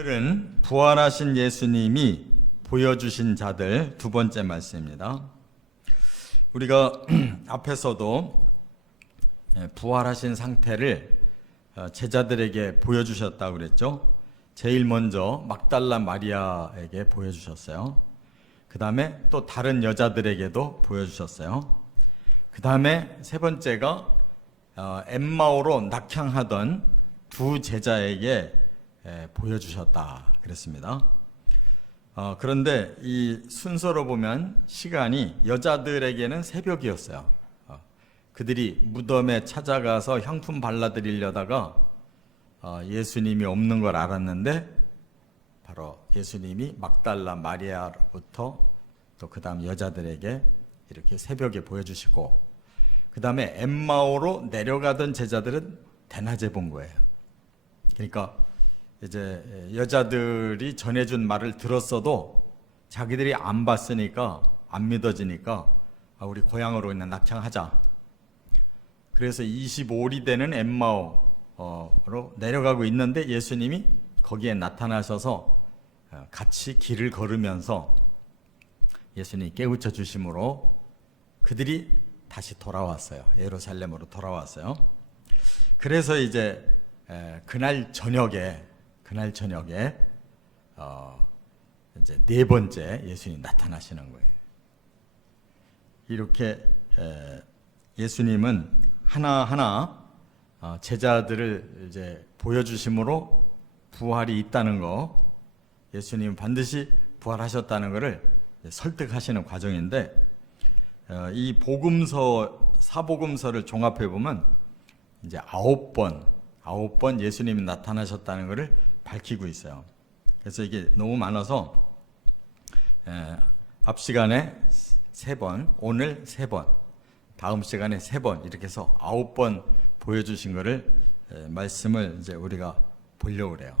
오늘은 부활하신 예수님이 보여주신 자들 두 번째 말씀입니다. 우리가 앞에서도 예, 부활하신 상태를 어, 제자들에게 보여주셨다고 그랬죠. 제일 먼저 막달라 마리아에게 보여주셨어요. 그 다음에 또 다른 여자들에게도 보여주셨어요. 그 다음에 세 번째가 어, 엠마오로 낙향하던 두 제자에게 에, 보여주셨다 그랬습니다. 어, 그런데 이 순서로 보면 시간이 여자들에게는 새벽이었어요. 어, 그들이 무덤에 찾아가서 향품 발라드리려다가 어, 예수님이 없는 걸 알았는데 바로 예수님이 막달라 마리아로부터 또 그 다음 여자들에게 이렇게 새벽에 보여주시고 그 다음에 엠마오로 내려가던 제자들은 대낮에 본 거예요. 그러니까 이제 여자들이 전해준 말을 들었어도 자기들이 안 봤으니까 안 믿어지니까 아, 우리 고향으로 있는 낙향하자. 그래서 25리 되는 엠마오로 내려가고 있는데 예수님이 거기에 나타나셔서 어, 같이 길을 걸으면서 예수님이 깨우쳐 주심으로 그들이 다시 돌아왔어요. 예루살렘으로 돌아왔어요. 그래서 이제 에, 그날 저녁에 그날 저녁에 어, 이제 네 번째 예수님 나타나시는 거예요. 이렇게 에, 예수님은 하나 하나 어, 제자들을 이제 보여주심으로 부활이 있다는 거, 예수님 반드시 부활하셨다는 것을 설득하시는 과정인데 어, 이 복음서 사복음서를 종합해 보면 이제 아홉 번 아홉 번 예수님이 나타나셨다는 것을 밝히고 있어요. 그래서 이게 너무 많아서 에, 앞 시간에 세 번, 오늘 세 번, 다음 시간에 세 번 이렇게 해서 아홉 번 보여주신 것을 에, 말씀을 이제 우리가 보려고 그래요.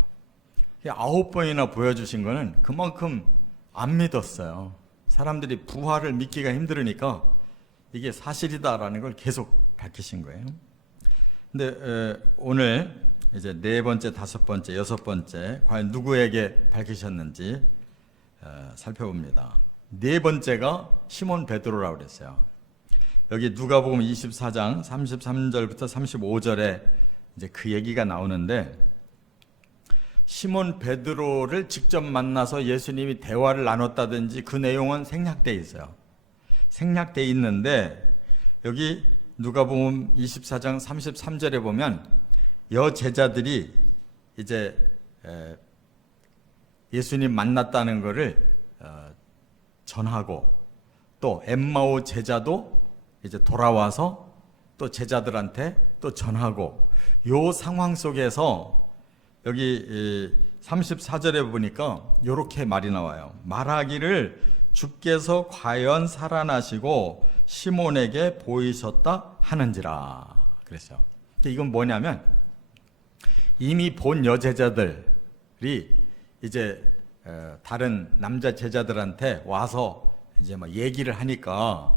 이 아홉 번이나 보여주신 거는 그만큼 안 믿었어요. 사람들이 부활을 믿기가 힘들으니까 이게 사실이다라는 걸 계속 밝히신 거예요. 근데 에, 오늘 이제 네 번째, 다섯 번째, 여섯 번째 과연 누구에게 밝히셨는지 어, 살펴봅니다. 네 번째가 시몬 베드로라고 그랬어요. 여기 누가복음 24장 33절부터 35절에 이제 그 얘기가 나오는데 시몬 베드로를 직접 만나서 예수님이 대화를 나눴다든지 그 내용은 생략돼 있어요. 생략돼 있는데 여기 누가복음 24장 33절에 보면 여 제자들이 이제 예수님 만났다는 것을 어, 전하고 또 엠마오 제자도 이제 돌아와서 또 제자들한테 또 전하고 요 상황 속에서 여기 34절에 보니까 이렇게 말이 나와요. 말하기를 주께서 과연 살아나시고 시몬에게 보이셨다 하는지라 그랬어요. 이건 뭐냐면 이미 본 여제자들이 이제 다른 남자 제자들한테 와서 이제 막 얘기를 하니까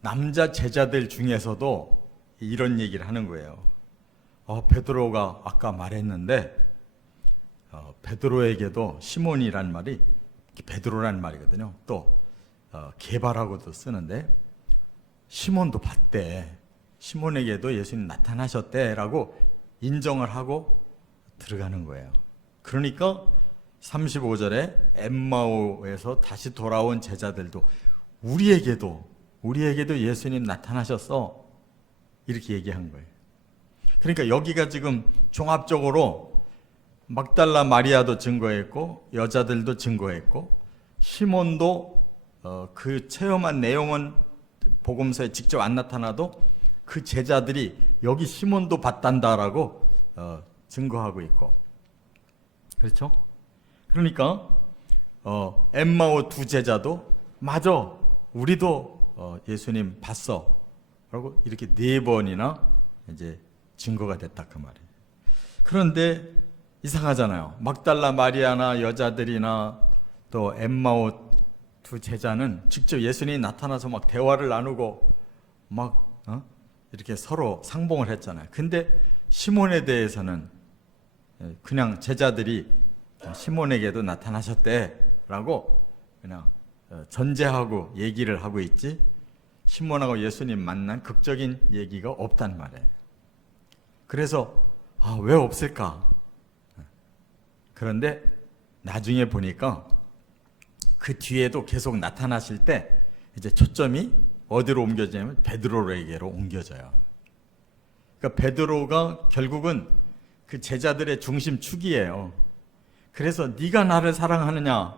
남자 제자들 중에서도 이런 얘기를 하는 거예요. 어, 베드로가 아까 말했는데 어, 베드로에게도 시몬이란 말이 베드로란 말이거든요. 또 어, 개발하고도 쓰는데 시몬도 봤대. 시몬에게도 예수님 나타나셨대라고 인정을 하고 들어가는 거예요. 그러니까 35절에 엠마오에서 다시 돌아온 제자들도 우리에게도 우리에게도 예수님 나타나셨어 이렇게 얘기한 거예요. 그러니까 여기가 지금 종합적으로 막달라 마리아도 증거했고 여자들도 증거했고 시몬도 어, 그 체험한 내용은 복음서에 직접 안 나타나도 그 제자들이 여기 시몬도 봤단다라고 어, 증거하고 있고 그렇죠? 그러니까 어, 엠마오 두 제자도 맞아 우리도 어, 예수님 봤어 라고 이렇게 네 번이나 이제 증거가 됐다 그 말이에요. 그런데 이상하잖아요. 막달라 마리아나 여자들이나 또 엠마오 두 제자는 직접 예수님이 나타나서 막 대화를 나누고 막 어? 이렇게 서로 상봉을 했잖아요. 근데 시몬에 대해서는 예, 그냥 제자들이 시몬에게도 나타나셨대라고 그냥 어, 전제하고 얘기를 하고 있지 시몬하고 예수님 만난 극적인 얘기가 없단 말이에요. 그래서 아, 왜 없을까? 그런데 나중에 보니까 그 뒤에도 계속 나타나실 때 이제 초점이 어디로 옮겨지냐면 베드로에게로 옮겨져요. 그러니까 베드로가 결국은 그 제자들의 중심 축이에요. 그래서 네가 나를 사랑하느냐라고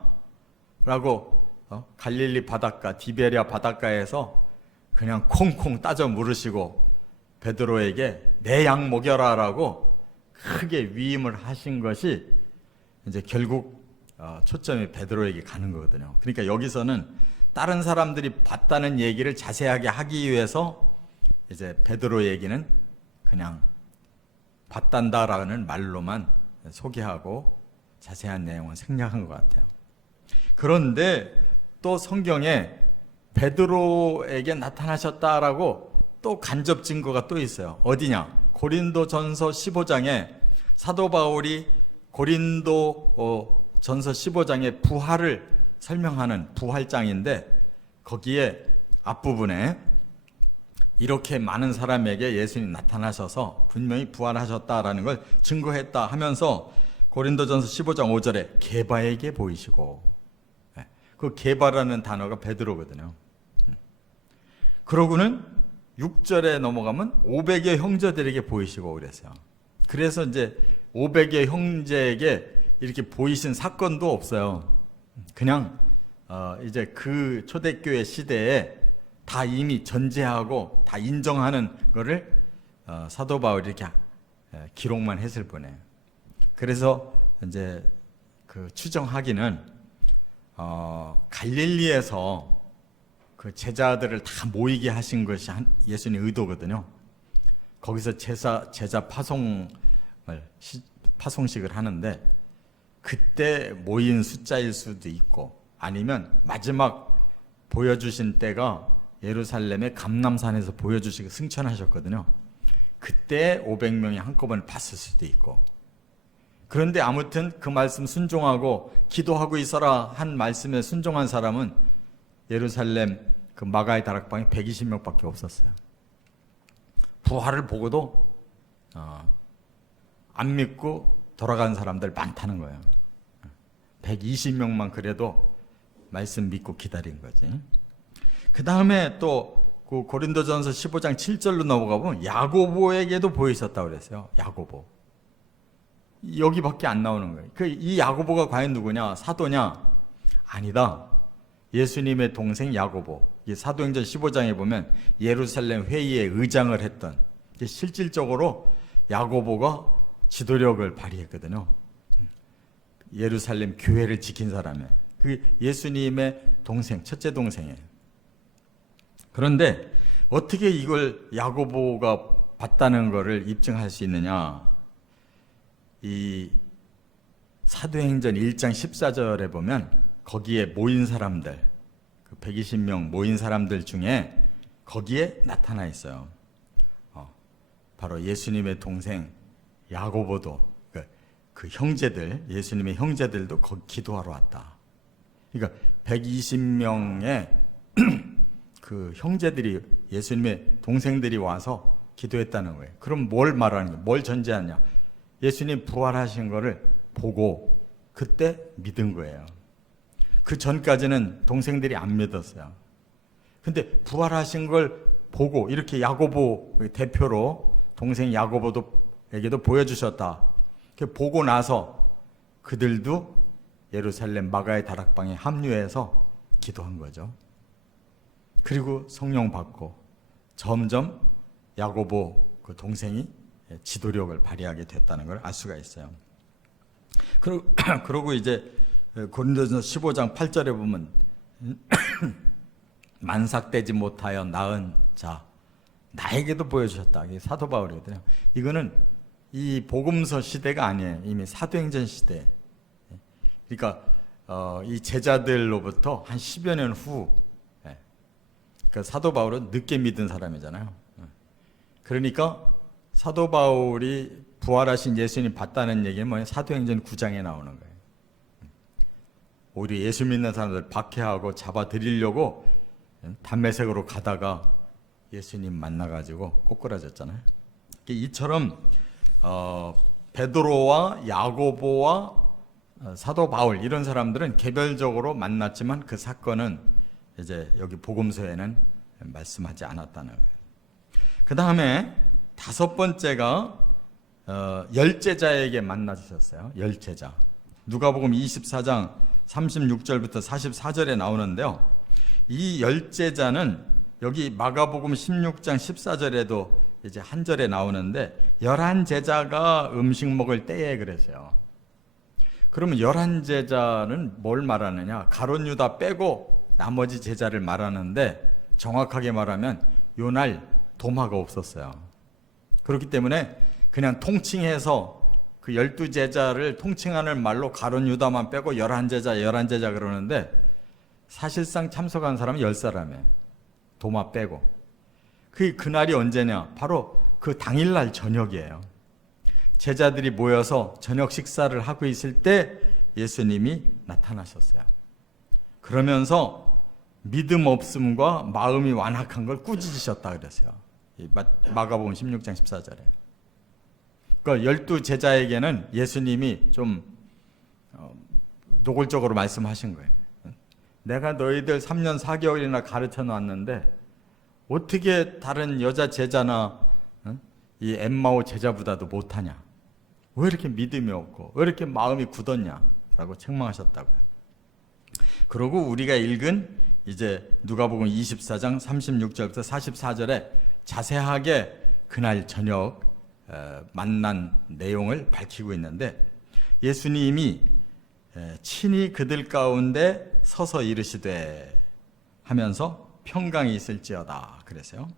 어? 갈릴리 바닷가 디베리아 바닷가에서 그냥 콩콩 따져 물으시고 베드로에게 내 양 먹여라라고 크게 위임을 하신 것이 이제 결국 어, 초점이 베드로에게 가는 거거든요. 그러니까 여기서는 다른 사람들이 봤다는 얘기를 자세하게 하기 위해서 이제 베드로 얘기는 그냥 봤단다라는 말로만 소개하고 자세한 내용은 생략한 것 같아요. 그런데 또 성경에 베드로에게 나타나셨다라고 또 간접 증거가 또 있어요. 어디냐? 고린도 전서 15장에 사도 바울이 고린도 어, 전서 15장의 부활을 설명하는 부활장인데 거기에 앞부분에 이렇게 많은 사람에게 예수님 나타나셔서 분명히 부활하셨다라는 걸 증거했다 하면서 고린도전서 15장 5절에 게바에게 보이시고 예, 그 게바라는 단어가 베드로거든요. 음. 그러고는 6절에 넘어가면 500의 형제들에게 보이시고 그랬어요. 그래서 이제 500의 형제에게 이렇게 보이신 사건도 없어요. 그냥 어 이제 그 초대교회 시대에 다 이미 전제하고 다 인정하는 거를 어 사도 바울이 이렇게 에, 기록만 했을 뿐이에요. 그래서 이제 그 추정하기는 어 갈릴리에서 그 제자들을 다 모이게 하신 것이 한- 예수님의 의도거든요. 거기서 제자 제자 파송을 시- 파송식을 하는데 그때 모인 숫자일 수도 있고 아니면 마지막 보여주신 때가 예루살렘의 감남산에서 보여주시고 승천하셨거든요. 그때 500명이 한꺼번에 봤을 수도 있고 그런데 아무튼 그 말씀 순종하고 기도하고 있어라 한 말씀에 순종한 사람은 예루살렘 그 마가의 다락방에 120명밖에 없었어요. 부활을 보고도 어, 안 믿고 돌아간 사람들 많다는 거예요. 120명만 그래도 말씀 믿고 기다린 거지. 그 다음에 또 그 고린도전서 15장 7절로 넘어가 보면 야고보에게도 보이셨다고 그랬어요. 야고보. 여기밖에 안 나오는 거예요. 그 이 야고보가 과연 누구냐? 사도냐? 아니다. 예수님의 동생 야고보. 이 사도행전 15장에 보면 예루살렘 회의에 의장을 했던 실질적으로 야고보가 지도력을 발휘했거든요. 예루살렘 교회를 지킨 사람이에요. 그 예수님의 동생, 첫째 동생이에요. 그런데 어떻게 이걸 야고보가 봤다는 것을 입증할 수 있느냐? 이 사도행전 1장 14절에 보면 거기에 모인 사람들, 그 120명 모인 사람들 중에 거기에 나타나 있어요. 어, 바로 예수님의 동생 야고보도 그, 그 형제들, 예수님의 형제들도 거기 기도하러 왔다. 그러니까 120명의 그 형제들이 예수님의 동생들이 와서 기도했다는 거예요. 그럼 뭘 말하는 거예요? 뭘 전제하냐? 예수님 부활하신 거를 보고 그때 믿은 거예요. 그 전까지는 동생들이 안 믿었어요. 근데 부활하신 걸 보고 이렇게 야고보 대표로 동생 야고보도에게도 보여주셨다. 그 보고 나서 그들도 예루살렘 마가의 다락방에 합류해서 기도한 거죠. 그리고 성령 받고 점점 야고보 그 동생이 지도력을 발휘하게 됐다는 걸 알 수가 있어요. 그리고, 그러고 이제 고린도전서 15장 8절에 보면 만삭되지 못하여 낳은 자 나에게도 보여주셨다. 사도 바울이거든요. 이거는 이 복음서 시대가 아니에요. 이미 사도행전 시대. 그러니까 어, 이 제자들로부터 한 10여 년 후, 예. 그러니까 사도 바울은 늦게 믿은 사람이잖아요. 예. 그러니까 사도 바울이 부활하신 예수님 봤다는 얘기는 뭐냐? 사도행전 9장에 나오는 거예요. 오히려 예수 믿는 사람들 박해하고 잡아들이려고 담매색으로 가다가 예수님 만나가지고 꼬꾸라졌잖아요. 이처럼 어, 베드로와 야고보와 어, 사도 바울 이런 사람들은 개별적으로 만났지만 그 사건은 이제 여기 복음서에는 말씀하지 않았다는 거예요. 그 다음에 다섯 번째가 어, 열제자에게 만나 주셨어요. 열제자. 누가복음 24장 36절부터 44절에 나오는데요. 이 열제자는 여기 마가복음 16장 14절에도 이제 한 절에 나오는데 열한 제자가 음식 먹을 때에 그랬어요. 그러면 열한 제자는 뭘 말하느냐? 가론 유다 빼고 나머지 제자를 말하는데 정확하게 말하면 요날 도마가 없었어요. 그렇기 때문에 그냥 통칭해서 그 열두 제자를 통칭하는 말로 가론 유다만 빼고 열한 제자, 열한 제자 그러는데 사실상 참석한 사람은 열 사람이에요. 도마 빼고. 그 그날이 언제냐? 바로 그 당일날 저녁이에요. 제자들이 모여서 저녁 식사를 하고 있을 때 예수님이 나타나셨어요. 그러면서 믿음 없음과 마음이 완악한 걸 꾸짖으셨다 그랬어요. 마가복음 16장 14절에. 그 열두 제자에게는 예수님이 좀 어, 노골적으로 말씀하신 거예요. 내가 너희들 3년 4개월이나 가르쳐 놨는데 어떻게 다른 여자 제자나 이 엠마오 제자보다도 못하냐? 왜 이렇게 믿음이 없고 왜 이렇게 마음이 굳었냐? 라고 책망하셨다고요. 그리고 우리가 읽은 이제 누가복음 24장 36절부터 44절에 자세하게 그날 저녁 만난 내용을 밝히고 있는데 예수님이 친히 그들 가운데 서서 이르시되 하면서 평강이 있을지어다 그랬어요.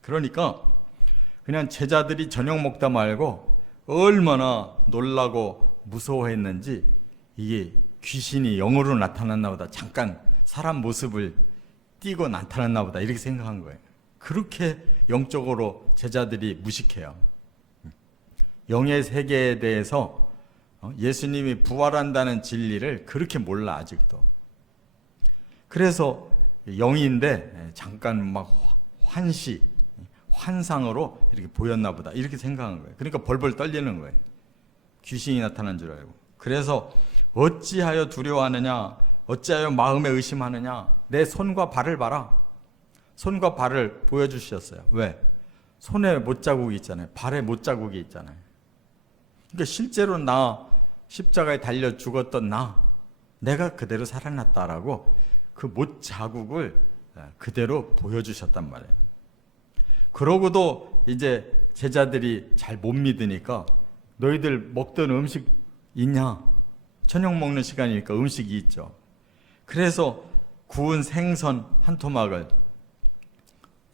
그러니까 그냥 제자들이 저녁 먹다 말고 얼마나 놀라고 무서워했는지 이게 귀신이 영으로 나타났나 보다 잠깐 사람 모습을 띠고 나타났나 보다 이렇게 생각한 거예요. 그렇게 영적으로 제자들이 무식해요. 영의 세계에 대해서 어, 예수님이 부활한다는 진리를 그렇게 몰라 아직도. 그래서 영인데 잠깐 막 환시, 환상으로 이렇게 보였나 보다 이렇게 생각한 거예요. 그러니까 벌벌 떨리는 거예요. 귀신이 나타난 줄 알고. 그래서 어찌하여 두려워하느냐? 어찌하여 마음에 의심하느냐? 내 손과 발을 봐라. 손과 발을 보여주셨어요. 왜? 손에 못 자국이 있잖아요. 발에 못 자국이 있잖아요. 그러니까 실제로 나 십자가에 달려 죽었던 나 내가 그대로 살아났다라고 그 못 자국을 그대로 보여주셨단 말이에요. 그러고도 이제 제자들이 잘 못 믿으니까 너희들 먹던 음식 있냐? 저녁 먹는 시간이니까 음식이 있죠. 그래서 구운 생선 한 토막을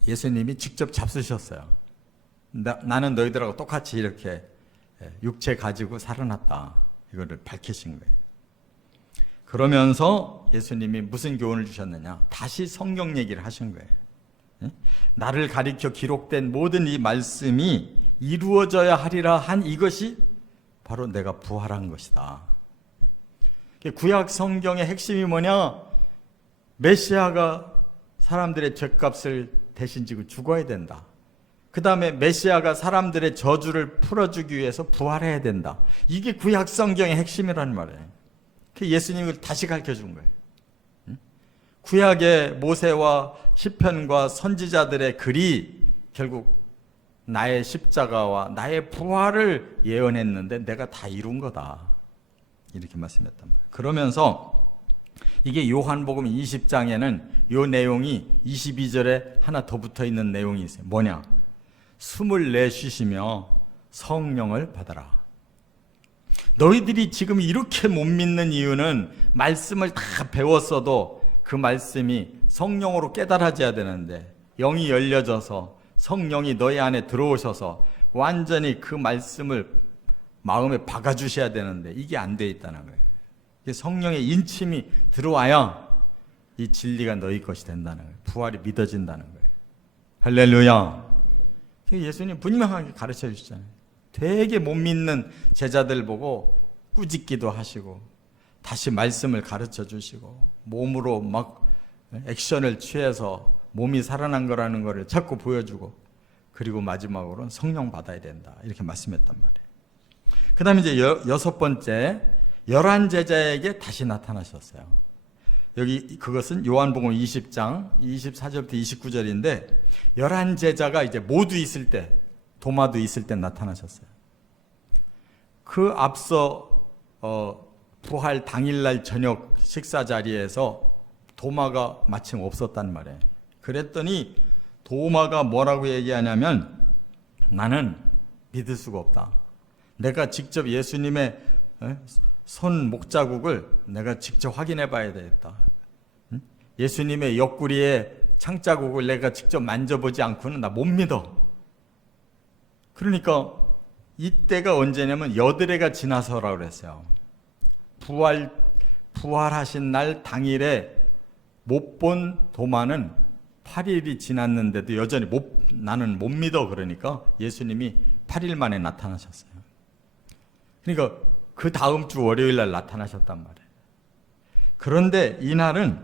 예수님이 직접 잡수셨어요. 나, 나는 너희들하고 똑같이 이렇게 예, 육체 가지고 살아났다. 이거를 밝히신 거예요. 그러면서 예수님이 무슨 교훈을 주셨느냐? 다시 성경 얘기를 하신 거예요. 예? 나를 가리켜 기록된 모든 이 말씀이 이루어져야 하리라 한 이것이 바로 내가 부활한 것이다. 구약 성경의 핵심이 뭐냐? 메시아가 사람들의 죄값을 대신 지고 죽어야 된다. 그 다음에 메시아가 사람들의 저주를 풀어주기 위해서 부활해야 된다. 이게 구약 성경의 핵심이라는 말이에요. 그 예수님을 다시 가르쳐 준 거예요. 구약의 모세와 시편과 선지자들의 글이 결국 나의 십자가와 나의 부활을 예언했는데 내가 다 이룬 거다. 이렇게 말씀했단 말이에요. 그러면서 이게 요한복음 20장에는 요 내용이 22절에 하나 더 붙어 있는 내용이 있어요. 뭐냐? 숨을 내쉬시며 성령을 받아라. 너희들이 지금 이렇게 못 믿는 이유는 말씀을 다 배웠어도 그 말씀이 성령으로 깨달아져야 되는데 영이 열려져서 성령이 너희 안에 들어오셔서 완전히 그 말씀을 마음에 박아주셔야 되는데 이게 안 돼 있다는 거예요. 성령의 인침이 들어와야 이 진리가 너희 것이 된다는 거예요. 부활이 믿어진다는 거예요. 할렐루야. 예수님 분명하게 가르쳐 주시잖아요. 되게 못 믿는 제자들 보고 꾸짖기도 하시고 다시 말씀을 가르쳐 주시고 몸으로 막 액션을 취해서 몸이 살아난 거라는 거를 자꾸 보여주고 그리고 마지막으로는 성령 받아야 된다 이렇게 말씀했단 말이에요. 그 다음에 이제 여, 여섯 번째 열한 제자에게 다시 나타나셨어요. 여기 그것은 요한복음 20장 24절부터 29절인데 열한 제자가 이제 모두 있을 때 도마도 있을 때 나타나셨어요. 그 앞서 어, 부활 당일날 저녁 식사 자리에서 도마가 마침 없었단 말이에요. 그랬더니 도마가 뭐라고 얘기하냐면 나는 믿을 수가 없다. 내가 직접 예수님의 에? 손 목자국을 내가 직접 확인해 봐야 되겠다. 응? 예수님의 옆구리에 창자국을 내가 직접 만져보지 않고는 나 못 믿어. 그러니까 이때가 언제냐면 여드레가 지나서라고 그랬어요. 부활 부활하신 날 당일에 못 본 도마는 8일이 지났는데도 여전히 못 나는 못 믿어 그러니까 예수님이 8일 만에 나타나셨어요. 그러니까 그 다음 주 월요일 날 나타나셨단 말이에요. 그런데 이날은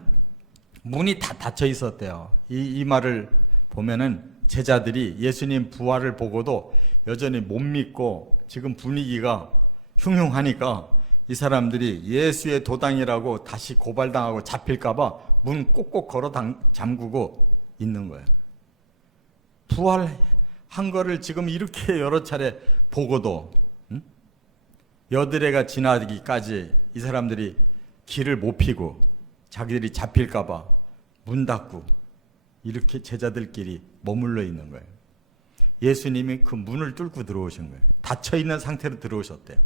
문이 다 닫혀 있었대요. 이, 이 말을 보면은 제자들이 예수님 부활을 보고도 여전히 못 믿고 지금 분위기가 흉흉하니까 이 사람들이 예수의 도당이라고 다시 고발당하고 잡힐까봐 문 꼭꼭 걸어 당, 잠그고 있는 거예요. 부활한 거를 지금 이렇게 여러 차례 보고도 응? 여드레가 지나기까지 이 사람들이 길을 못 피고 자기들이 잡힐까봐 문 닫고 이렇게 제자들끼리 머물러 있는 거예요. 예수님이 그 문을 뚫고 들어오신 거예요. 닫혀 있는 상태로 들어오셨대요.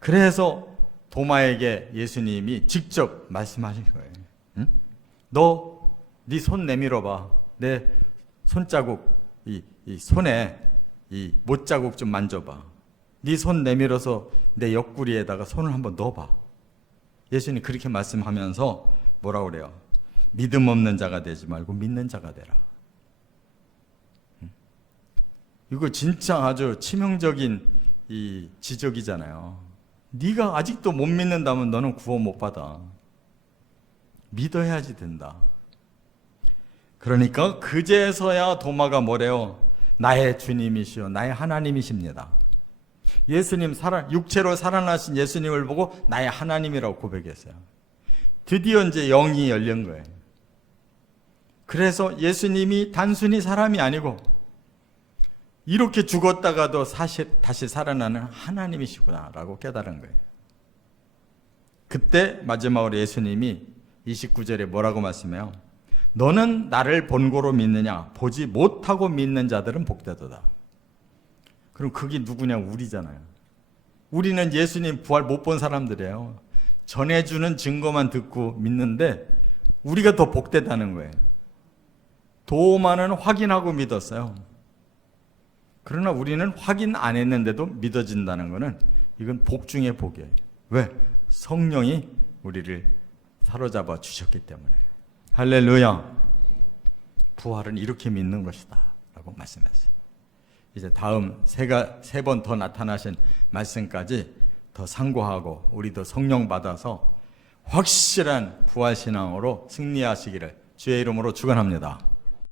그래서 도마에게 예수님이 직접 말씀하신 거예요. 응? 너네 손 내밀어 봐. 내 손자국 이, 이 손에 이 못자국 좀 만져봐. 네 손 내밀어서 내 옆구리에다가 손을 한번 넣어봐. 예수님 그렇게 말씀하면서 뭐라고 그래요? 믿음 없는 자가 되지 말고 믿는 자가 되라. 이거 진짜 아주 치명적인 이 지적이잖아요. 네가 아직도 못 믿는다면 너는 구원 못 받아. 믿어야지 된다. 그러니까 그제서야 도마가 뭐래요? 나의 주님이시요 나의 하나님이십니다. 예수님 살아 육체로 살아나신 예수님을 보고 나의 하나님이라고 고백했어요. 드디어 이제 영이 열린 거예요. 그래서 예수님이 단순히 사람이 아니고 이렇게 죽었다가도 사실 다시 살아나는 하나님이시구나라고 깨달은 거예요. 그때 마지막으로 예수님이 29절에 뭐라고 말씀해요? 너는 나를 본고로 믿느냐? 보지 못하고 믿는 자들은 복되도다. 그럼 그게 누구냐? 우리잖아요. 우리는 예수님 부활 못 본 사람들이에요. 전해주는 증거만 듣고 믿는데 우리가 더 복되다는 거예요. 도마는 확인하고 믿었어요. 그러나 우리는 확인 안 했는데도 믿어진다는 것은 이건 복 중의 복이에요. 왜? 성령이 우리를 사로잡아 주셨기 때문에. 할렐루야. 부활은 이렇게 믿는 것이다. 라고 말씀했어요. 이제 다음 세가 세 번 더 나타나신 말씀까지 더 상고하고 우리도 성령 받아서 확실한 부활 신앙으로 승리하시기를 주의 이름으로 축원합니다.